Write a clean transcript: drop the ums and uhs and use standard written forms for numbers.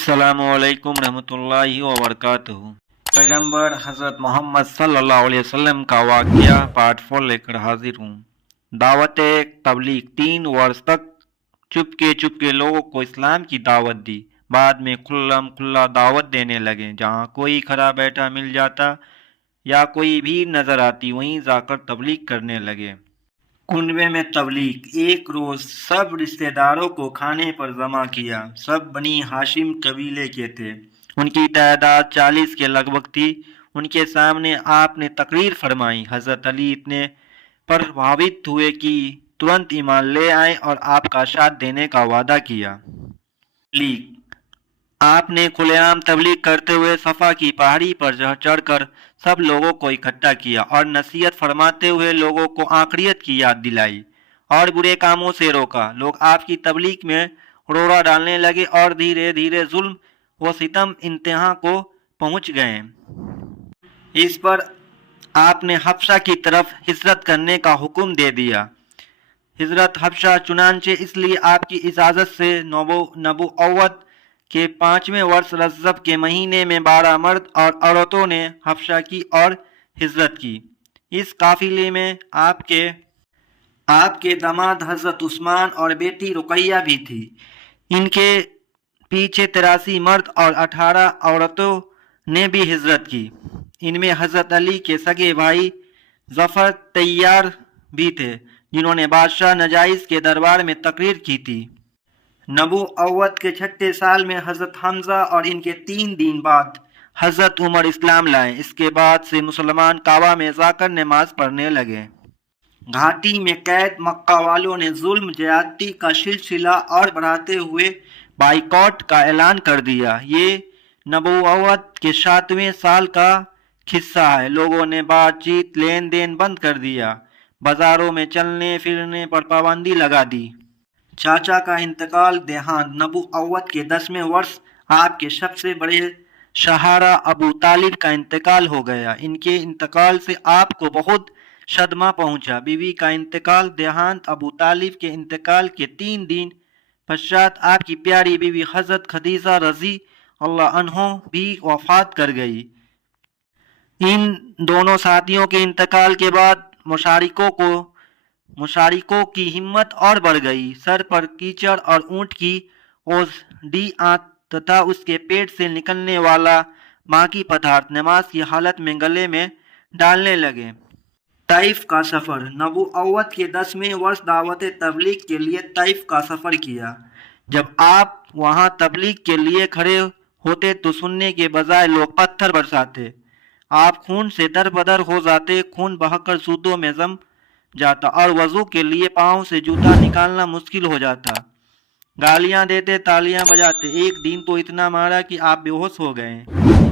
अस्सलामुअलैकुम रहमतुल्लाहि व बरकातुहू। पैगम्बर हज़रत मोहम्मद सल्लल्लाहु अलैहि वसल्लम का वाक़या पार्ट 4 लेकर हाजिर हूँ। दावत तबलीग 3 वर्ष तक चुपके चुपके लोगों को इस्लाम की दावत दी। बाद में खुला दावत देने लगे। जहाँ कोई खड़ा बैठा मिल जाता या कोई भीड़ नज़र आती वहीं जाकर तबलीग करने लगे। कुनबे में तबलीग। एक रोज़ सब रिश्तेदारों को खाने पर जमा किया। सब बनी हाशिम कबीले के थे। उनकी तादाद 40 के लगभग थी। उनके सामने आपने तकरीर फरमाई। हज़रत अली इतने प्रभावित हुए कि तुरंत ईमान ले आए और आपका साथ देने का वादा किया। तबलीग। आपने खुलेआम तबलीग करते हुए सफ़ा की पहाड़ी पर चढ़कर सब लोगों को इकट्ठा किया और नसीहत फरमाते हुए लोगों को आखिरियत की याद दिलाई और बुरे कामों से रोका। लोग आपकी तबलीग में रोड़ा डालने लगे और धीरे धीरे जुल्म व सितम इंतहा को पहुंच गए। इस पर आपने हफ्सा की तरफ हिजरत करने का हुक्म दे दिया। हिजरत हफ्सा चुनांचे इसलिए आपकी इजाज़त से नबुव्वत के 5वें वर्ष रजब के महीने में 12 मर्द और औरतों ने हफ्सा की और हिजरत की। इस काफिले में आपके दामाद हज़रत उस्मान और बेटी रुकैया भी थी। इनके पीछे 83 मर्द और 18 औरतों ने भी हिजरत की। इनमें हज़रत अली के सगे भाई जफ़र तैयार भी थे, जिन्होंने बादशाह नजाइज के दरबार में तकरीर की थी। नबुव्वत के 6ठे साल में हज़रत हमज़ा और इनके 3 दिन बाद हज़रत उमर इस्लाम लाए। इसके बाद से मुसलमान काबा में जाकर नमाज पढ़ने लगे। घाटी में कैद मक्का वालों ने जुल्म ज्यादती का सिलसिला और बढ़ाते हुए बाइकॉट का ऐलान कर दिया। ये नबुव्वत के 7वें साल का किस्सा है। लोगों ने बातचीत लेन देन बंद कर दिया। बाजारों में चलने फिरने पर पाबंदी लगा दी। चाचा का इंतकाल देहांत। नबुव्वत के 10वें वर्ष आपके सबसे बड़े सहारा अबू तालिब का इंतकाल हो गया। इनके इंतकाल से आपको बहुत सदमा पहुंचा। बीवी का इंतकाल देहांत। अबू तालिब के इंतकाल के 3 दिन पश्चात आपकी प्यारी बीवी हज़रत खदीजा रज़ी अल्लाह अन्हा भी वफात कर गई। इन दोनों साथियों के इंतकाल के बाद मुशारिकों की हिम्मत और बढ़ गई। सर पर कीचड़ और ऊंट की ओसडी आंत तथा उसके पेट से निकलने वाला बाकी पदार्थ नमाज की हालत में गले में डालने लगे। तैफ का सफ़र। नबुव्वत के 10वें वर्ष दावत तबलीग के लिए तैफ का सफ़र किया। जब आप वहां तबलीग के लिए खड़े होते तो सुनने के बजाय लोग पत्थर बरसाते। आप खून से दरबदर हो जाते। खून बहकर सूतों में जम जाता और वजू के लिए पाँव से जूता निकालना मुश्किल हो जाता। गालियां देते, तालियां बजाते। एक दिन तो इतना मारा कि आप बेहोश हो गए।